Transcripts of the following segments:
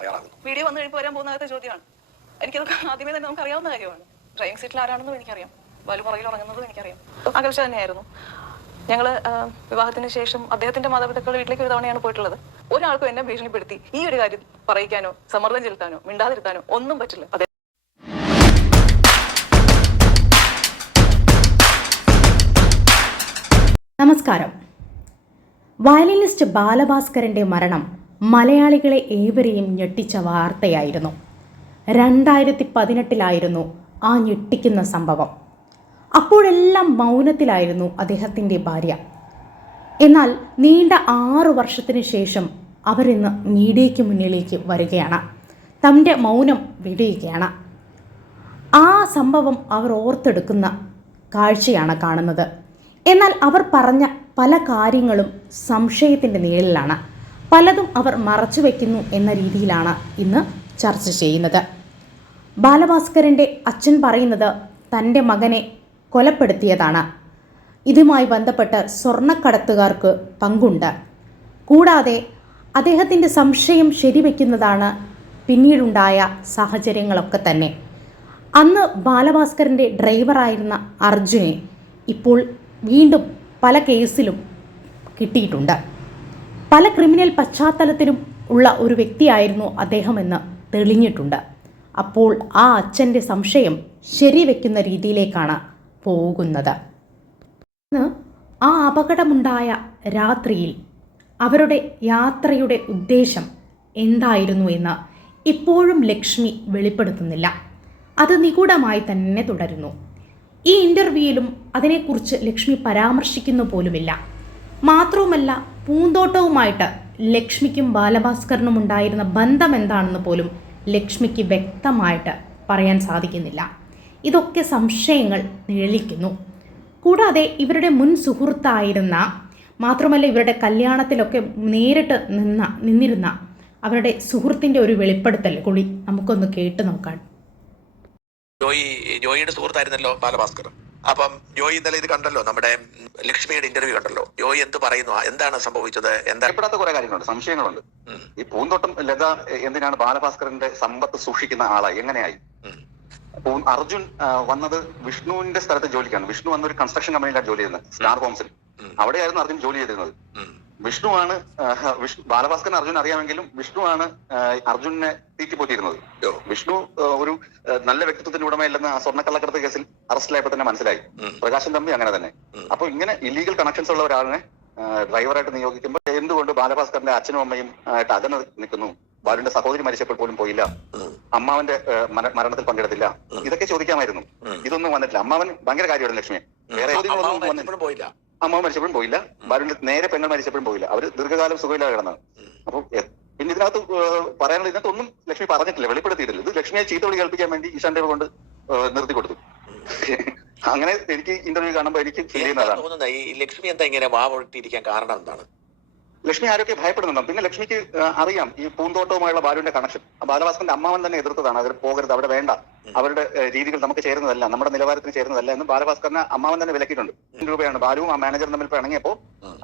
തയ്യാറാകുന്നു. Video വന്നു കഴിയുമ്പോൾ വരാൻ പോകുന്ന ചോദ്യമാണ്. എനിക്കത് ആദ്യമേ തന്നെ നമുക്ക് അറിയാവുന്ന കാര്യമാണ്. ഡ്രൈവിംഗ് സീറ്റിൽ ആരാണെന്നും എനിക്കറിയാം, ബാലു പുറകിൽ ഉറങ്ങുന്നതും എനിക്കറിയാം. ആകാംക്ഷ തന്നെയായിരുന്നു. ഞങ്ങൾ വിവാഹത്തിന് ശേഷം അദ്ദേഹത്തിന്റെ മാതാപിതാക്കളുടെ വീട്ടിലേക്ക് ഒരു തവണയാണ് പോയിട്ടുള്ളത്. ഒരാൾക്കും എന്നെ ഭീഷണിപ്പെടുത്തി ഈ ഒരു കാര്യം പറയിക്കാനോ സമ്മർദ്ദം ചെലുത്താനോ മിണ്ടാതിരുത്താനോ ഒന്നും പറ്റില്ല. നമസ്കാരം. വയലിനിസ്റ്റ് ബാലഭാസ്കറിന്റെ മരണം മലയാളികളെ ഏവരെയും ഞെട്ടിച്ച വാർത്തയായിരുന്നു. 2018 ആ ഞെട്ടിക്കുന്ന സംഭവം. അപ്പോഴെല്ലാം മൗനത്തിലായിരുന്നു അദ്ദേഹത്തിൻ്റെ ഭാര്യ. എന്നാൽ നീണ്ട 6 വർഷത്തിന് ശേഷം അവരിന്ന് മീഡിയയ്ക്ക് മുന്നിലേക്ക് വരികയാണ്, തൻ്റെ മൗനം വെടിയുകയാണ്. ആ സംഭവം അവർ ഓർത്തെടുക്കുന്ന കാഴ്ചയാണ് കാണുന്നത്. എന്നാൽ അവർ പറഞ്ഞ പല കാര്യങ്ങളും സംശയത്തിൻ്റെ നിഴലിലാണ്. പലതും അവർ മറച്ചു വയ്ക്കുന്നു എന്ന രീതിയിലാണ് ഇന്ന് ചർച്ച ചെയ്യുന്നത്. ബാലഭാസ്കറിൻ്റെ അച്ഛൻ പറയുന്നത് തൻ്റെ മകനെ കൊലപ്പെടുത്തിയതാണ്. ഇതുമായി ബന്ധപ്പെട്ട് സ്വർണ്ണക്കടത്തുകാർക്ക് പങ്കുണ്ട്. കൂടാതെ അദ്ദേഹത്തിൻ്റെ സംശയം ശരിവെക്കുന്നതാണ് പിന്നീടുണ്ടായ സാഹചര്യങ്ങളൊക്കെ തന്നെ. അന്ന് ബാലഭാസ്കറിൻ്റെ ഡ്രൈവറായിരുന്ന അർജുനെ ഇപ്പോൾ വീണ്ടും പല കേസിലും കിട്ടിയിട്ടുണ്ട്. പല ക്രിമിനൽ പശ്ചാത്തലത്തിലും ഉള്ള ഒരു വ്യക്തിയായിരുന്നു അദ്ദേഹമെന്ന് തെളിഞ്ഞിട്ടുണ്ട്. അപ്പോൾ ആ അച്ഛൻ്റെ സംശയം ശരിവെക്കുന്ന രീതിയിലേക്കാണ് പോകുന്നത്. ആ അപകടമുണ്ടായ രാത്രിയിൽ അവരുടെ യാത്രയുടെ ഉദ്ദേശം എന്തായിരുന്നു എന്ന് ഇപ്പോഴും ലക്ഷ്മി വെളിപ്പെടുത്തുന്നില്ല. അത് നിഗൂഢമായി തന്നെ തുടരുന്നു. ഈ ഇൻ്റർവ്യൂയിലും അതിനെക്കുറിച്ച് ലക്ഷ്മി പരാമർശിക്കുന്നു പോലുമില്ല. മാത്രവുമല്ല, പൂന്തോട്ടവുമായിട്ട് ലക്ഷ്മിക്കും ബാലഭാസ്കറിനും ഉണ്ടായിരുന്ന ബന്ധം എന്താണെന്ന് പോലും ലക്ഷ്മിക്ക് വ്യക്തമായിട്ട് പറയാൻ സാധിക്കുന്നില്ല. ഇതൊക്കെ സംശയങ്ങൾ നിഴലിക്കുന്നു. കൂടാതെ ഇവരുടെ മുൻ സുഹൃത്തായിരുന്ന, മാത്രമല്ല ഇവരുടെ കല്യാണത്തിലൊക്കെ നേരിട്ട് നിന്നിരുന്ന അവരുടെ സുഹൃത്തിൻ്റെ ഒരു വെളിപ്പെടുത്തൽ കൂടി നമുക്കൊന്ന് കേട്ട് നോക്കാം. ജോയിയുടെ സുഹൃത്തായിരുന്നല്ലോ ബാലഭാസ്കർ. അപ്പം ജോയി ഇന്നലെ ഇത് കണ്ടല്ലോ, നമ്മുടെ ലക്ഷ്മിയുടെ ഇന്റർവ്യൂ കണ്ടല്ലോ. ജോയി എന്ത് പറയുന്നു, എന്താണ് സംഭവിച്ചത്, എന്താ കുറെ കാര്യങ്ങളുണ്ട്, സംശയങ്ങളുണ്ട്. ഈ പൂന്തോട്ടം ലത എന്തിനാണ് ബാലഭാസ്കറിന്റെ സമ്പത്ത് സൂക്ഷിക്കുന്ന ആളായി, എങ്ങനെയായി? അർജുൻ വന്നത് വിഷ്ണുവിന്റെ സ്ഥലത്ത് ജോലിക്കാണ്. വിഷ്ണു വന്നൊരു കൺസ്ട്രക്ഷൻ കമ്പനിയിലാണ് ജോലി ചെയ്യുന്നത്, സ്റ്റാർ ഹോംസിൽ. അവിടെയായിരുന്നു അർജുൻ ജോലി ചെയ്തിരുന്നത്. വിഷ്ണുവാണ് ബാലഭാസ്കറിന് അർജുൻ അറിയാമെങ്കിലും വിഷ്ണുവാണ് അർജുനെ തീറ്റിപ്പോറ്റിയിരുന്നത്. വിഷ്ണു ഒരു നല്ല വ്യക്തിത്വത്തിന്റെ ഉടമയല്ലെന്ന് ആ സ്വർണ്ണക്കള്ളക്കടത്ത് കേസിൽ അറസ്റ്റിലായപ്പോൾ തന്നെ മനസ്സിലായി. പ്രകാശൻ തമ്പി അങ്ങനെ തന്നെ. അപ്പൊ ഇങ്ങനെ ഇല്ലീഗൽ കണക്ഷൻസ് ഉള്ള ഒരാളിനെ ഡ്രൈവറായിട്ട് നിയോഗിക്കുമ്പോൾ എന്തുകൊണ്ട് ബാലഭാസ്കറിന്റെ അച്ഛനും അമ്മയും ആയിട്ട് അകന്ന് നിൽക്കുന്നു? ബാലുവിന്റെ സഹോദരി മരിച്ചപ്പോൾ പോലും പോയില്ല, അമ്മാവന്റെ മരണത്തിൽ പങ്കെടുത്തില്ല. ഇതൊക്കെ ചോദിക്കാമായിരുന്നു. ഇതൊന്നും വന്നിട്ടില്ല. അമ്മാവൻ ഭയങ്കര കാര്യമായിരുന്നു ലക്ഷ്മിയെ. വേറെ പോയില്ല, അമ്മാവൻ മരിച്ചപ്പോഴും പോയില്ല, ബാലുവിന്റെ നേരെ പെങ്ങൾ മരിച്ചപ്പോഴും പോയില്ല. അവര് ദീർഘകാലം സുഖമില്ലാതെ കിടന്നത്. അപ്പൊ പിന്നെ ഇതിനകത്ത് പറയാനുള്ള ഇതിനകത്ത് ഒന്നും ലക്ഷ്മി പറഞ്ഞിട്ടില്ല, വെളിപ്പെടുത്തിയിട്ടില്ല. ഇത് ലക്ഷ്മിയെ ചീത്തവിളി കേൾപ്പിക്കാൻ വേണ്ടി ഈശാന്റെ കൊണ്ട് നിർത്തി കൊടുത്തു. അങ്ങനെ എനിക്ക് ഇന്റർവ്യൂ കാണുമ്പോൾ എനിക്ക് ഫീൽ ചെയ്യുന്നതാണ്. ഈ ലക്ഷ്മി എന്താ ഇങ്ങനെ വാവൊട്ടിയിരിക്കാൻ കാരണം എന്താണ്? ലക്ഷ്മി ആരൊക്കെ ഭയപ്പെടുന്നുണ്ടാവും. പിന്നെ ലക്ഷ്മിക്ക് അറിയാം ഈ പൂന്തോട്ടവുമായുള്ള ബാലുവിന്റെ കണക്ഷൻ. ബാലഭാസ്കറിന്റെ അമ്മാവൻ തന്നെ എതിർത്തതാണ്, അതിൽ പോകരുത്, അവിടെ വേണ്ട, അവരുടെ രീതികൾ നമുക്ക് ചേരുന്നതല്ല, നമ്മുടെ നിലവാരത്തിന് ചേരുന്നതല്ല എന്ന് ബാലഭാസ്കറിനെ അമ്മാവൻ തന്നെ വിലക്കിയിട്ടുണ്ട്. രൂപയാണ് ബാലുവും ആ മാനേജറും തമ്മിൽ പിണങ്ങിയപ്പോൾ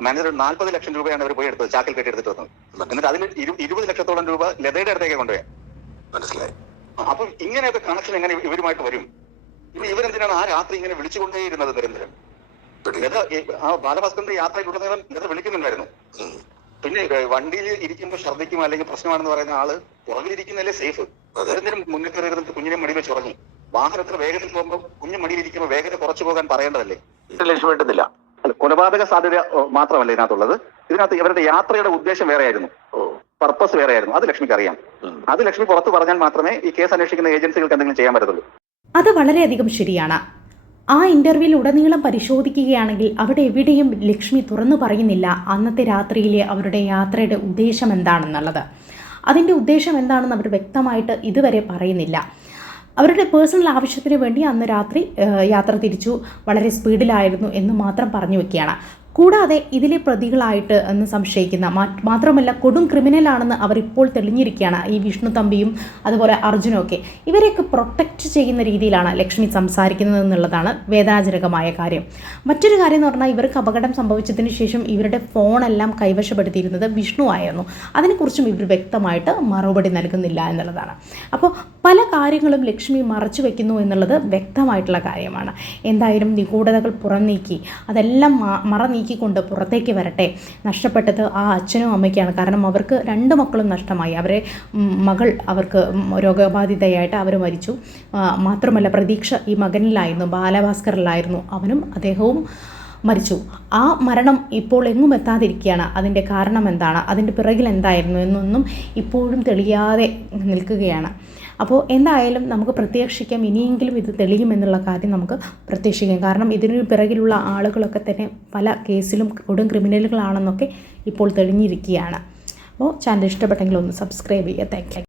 മാനേജർ 40 ലക്ഷം രൂപയാണ് അവർ പോയി എടുത്തത്, ചാക്കിൽ കെട്ടിയെടുത്തിട്ട് വന്നത്. എന്നിട്ട് അതിൽ 20 ലക്ഷത്തോളം രൂപ ലതയുടെ അടുത്തേക്ക് കൊണ്ടുപോയി. മനസ്സിലായി. അപ്പൊ ഇങ്ങനെയൊക്കെ കണക്ഷൻ എങ്ങനെ ഇവരുമായിട്ട് വരും? പിന്നെ ഇവരെന്തിനാണ് ആ രാത്രി ഇങ്ങനെ വിളിച്ചുകൊണ്ടേയിരുന്നത് നിരന്തരം? ലത ആ ബാലഭാസ്കറിന്റെ യാത്രയിലുടനീളം ലത വിളിക്കുന്നുണ്ടായിരുന്നു. പിന്നെ വണ്ടിയിൽ ഇരിക്കുമ്പോൾ ഛർദ്ദിക്കും അല്ലെങ്കിൽ പ്രശ്നമാണെന്ന് പറയുന്ന ആള് പുറകിലിരിക്കുന്നതല്ലേ സേഫ്? അതെന്തിനും മുന്നിൽ കയറി കുഞ്ഞിനെ മടി വെച്ച് ഉറങ്ങി. വാഹനത്തിൽ വേഗത്തിൽ പോകുമ്പോൾ കുഞ്ഞു മടിയിലിരിക്കുമ്പോൾ വേഗത കുറച്ചു പോകാൻ പറയേണ്ടതല്ലേ? ലക്ഷ്യമിട്ടുന്നില്ല. കൊലപാതക സാധ്യത മാത്രമല്ല ഇതിനകത്തുള്ളത്. ഇതിനകത്ത് ഇവരുടെ യാത്രയുടെ ഉദ്ദേശം വേറെയായിരുന്നു, പർപ്പസ് വേറെയായിരുന്നു. അത് ലക്ഷ്മിക്ക് അറിയാം. അത് ലക്ഷ്മി പുറത്ത് പറഞ്ഞാൽ മാത്രമേ ഈ കേസ് അന്വേഷിക്കുന്ന ഏജൻസികൾക്ക് എന്തെങ്കിലും ചെയ്യാൻ പറ്റത്തുള്ളൂ. അത് വളരെയധികം ശരിയാണ്. ആ ഇൻ്റർവ്യൂവിൽ ഉടനീളം പരിശോധിക്കുകയാണെങ്കിൽ അവിടെ എവിടെയും ലക്ഷ്മി തുറന്നു പറയുന്നില്ല അന്നത്തെ രാത്രിയിലെ അവരുടെ യാത്രയുടെ ഉദ്ദേശം എന്താണെന്നുള്ളത്. അതിൻ്റെ ഉദ്ദേശം എന്താണെന്ന് അവർ വ്യക്തമായിട്ട് ഇതുവരെ പറയുന്നില്ല. അവരുടെ പേഴ്സണൽ ആവശ്യത്തിന് വേണ്ടി അന്ന് രാത്രി യാത്ര തിരിച്ചു, വളരെ സ്പീഡിലായിരുന്നു എന്ന് മാത്രം പറഞ്ഞു വെക്കുകയാണ്. കൂടാതെ ഇതിലെ പ്രതികളായിട്ട് എന്ന് സംശയിക്കുന്ന മാത്രമല്ല കൊടും ക്രിമിനലാണെന്ന് അവർ ഇപ്പോൾ തെളിഞ്ഞിരിക്കുകയാണ് ഈ വിഷ്ണു തമ്പിയും അതുപോലെ അർജുനൊക്കെ. ഇവരെയൊക്കെ പ്രൊട്ടക്റ്റ് ചെയ്യുന്ന രീതിയിലാണ് ലക്ഷ്മി സംസാരിക്കുന്നത് എന്നുള്ളതാണ് വേദനാജനകമായ കാര്യം. മറ്റൊരു കാര്യം എന്ന് പറഞ്ഞാൽ ഇവർക്ക് അപകടം സംഭവിച്ചതിന് ശേഷം ഇവരുടെ ഫോണെല്ലാം കൈവശപ്പെടുത്തിയിരുന്നത് വിഷ്ണു ആയിരുന്നു. അതിനെക്കുറിച്ചും ഇവർ വ്യക്തമായിട്ട് മറുപടി നൽകുന്നില്ല എന്നുള്ളതാണ്. അപ്പോൾ പല കാര്യങ്ങളും ലക്ഷ്മി മറച്ചു വയ്ക്കുന്നു എന്നുള്ളത് വ്യക്തമായിട്ടുള്ള കാര്യമാണ്. എന്തായാലും നിഗൂഢതകൾ പുറംനീക്കി അതെല്ലാം മറനീക്കിക്കൊണ്ട് പുറത്തേക്ക് വരട്ടെ. നഷ്ടപ്പെട്ടത് ആ അച്ഛനും അമ്മയ്ക്കാണ്. കാരണം അവർക്ക് 2 മക്കളും നഷ്ടമായി. അവരെ മകൾ അവർക്ക് രോഗബാധിതയായിട്ട് അവർ മരിച്ചു. മാത്രമല്ല പ്രതീക്ഷ ഈ മകനിലായിരുന്നു, ബാലഭാസ്കറിലായിരുന്നു. അദ്ദേഹവും മരിച്ചു. ആ മരണം ഇപ്പോൾ എങ്ങും എത്താതിരിക്കുകയാണ്. അതിൻ്റെ കാരണം എന്താണ്, അതിൻ്റെ പിറകിൽ എന്തായിരുന്നു എന്നൊന്നും ഇപ്പോഴും തെളിയാതെ നിൽക്കുകയാണ്. അപ്പോൾ എന്തായാലും നമുക്ക് പ്രത്യാശിക്കാം ഇനിയെങ്കിലും ഇത് തെളിയുമെന്നുള്ള കാര്യം നമുക്ക് പ്രത്യാശിക്കാം. കാരണം ഇതിനു പിറകിലുള്ള ആളുകളൊക്കെ തന്നെ പല കേസിലും കൊടും ക്രിമിനലുകളാണെന്നൊക്കെ ഇപ്പോൾ തെളിഞ്ഞിരിക്കുകയാണ്. അപ്പോൾ ചാനൽ ഇഷ്ടപ്പെട്ടെങ്കിൽ ഒന്ന് സബ്സ്ക്രൈബ് ചെയ്യുക. Thank you.